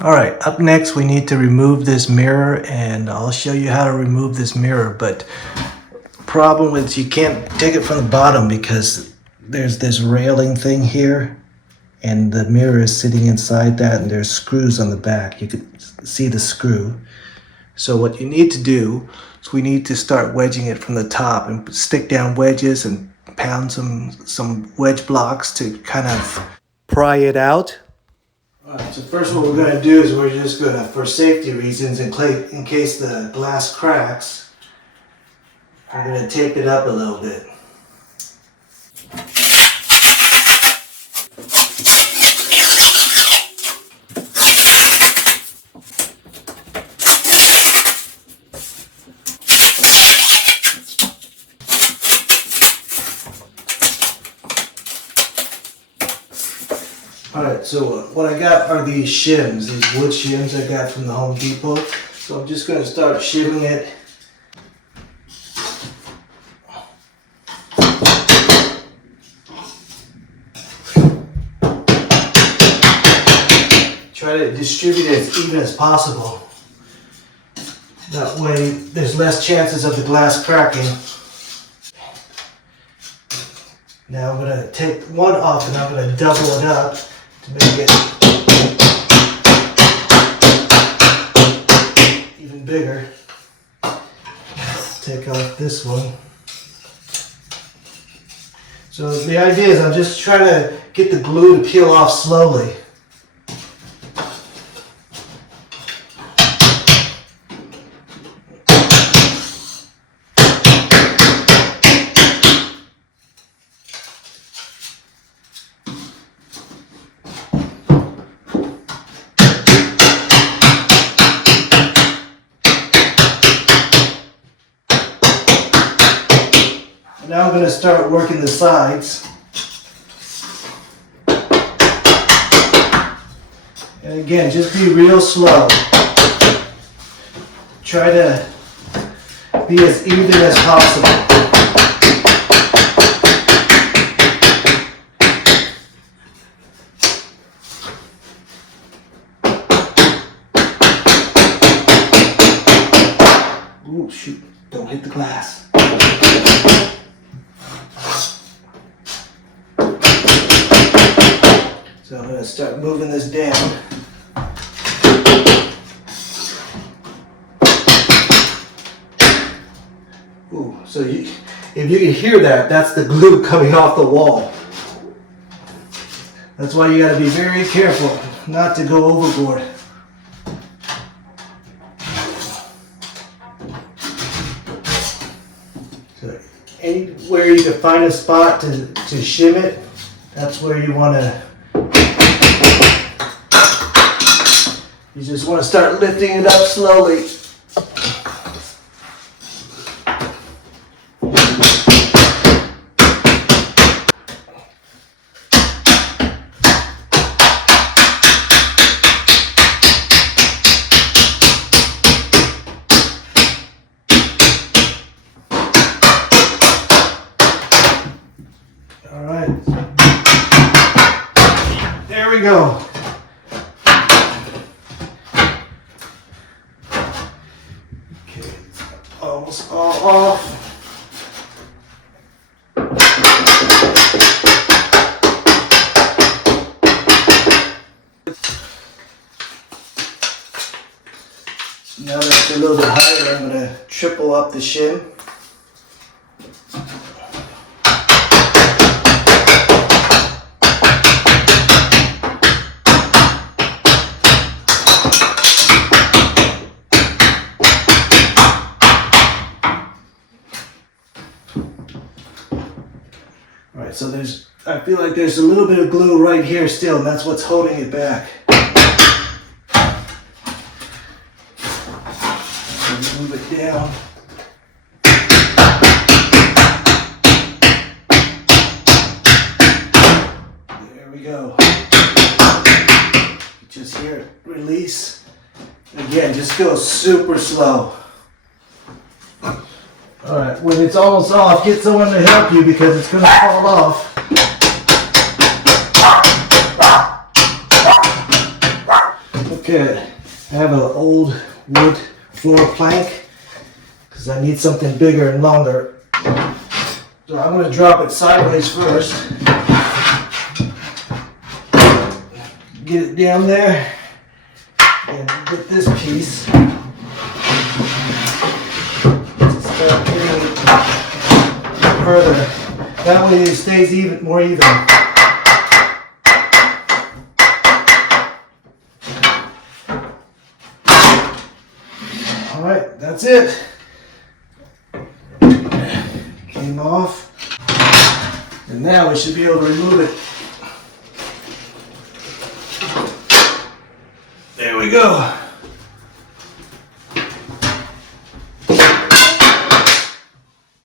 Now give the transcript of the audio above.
Alright, up next we need to remove this mirror, and I'll show you how to remove this mirror, but the problem is you can't take it from the bottom because there's this railing thing here and the mirror is sitting inside that, and there's screws on the back. You can see the screw. So what you need to do is we need to start wedging it from the top and stick down wedges and pound some wedge blocks to kind of pry it out. Alright, so first what we're going to do is we're just going to, for safety reasons, in case the glass cracks, we're going to tape it up a little bit. Alright, so what I got are these shims, these wood shims I got from the Home Depot. So I'm just going to start shimming it. Try to distribute it as even as possible. That way there's less chances of the glass cracking. Now I'm going to take one off and I'm going to double it up to make it even bigger. Take off this one. So the idea is I'm just trying to get the glue to peel off slowly. Now I'm going to start working the sides. And again, just be real slow. Try to be as even as possible. Ooh, shoot, don't hit the glass. So I'm going to start moving this down. Ooh, so if you can hear that, that's the glue coming off the wall. That's why you got to be very careful not to go overboard. So anywhere you can find a spot to shim it, that's where you want to. You just want to start lifting it up slowly. All right. There we go. Almost all off. Now that it's a little bit higher, I'm going to triple up the shim. Alright, so I feel like there's a little bit of glue right here still, and that's what's holding it back. So move it down. There we go. Just hear it release. Again, just go super slow. Alright, when it's almost off, get someone to help you because it's going to fall off. Okay, I have an old wood floor plank because I need something bigger and longer. So I'm going to drop it sideways first. Get it down there and get this piece. Start getting it further. That way it stays even more even. Alright, that's it. Came off. And now we should be able to remove it. There we go.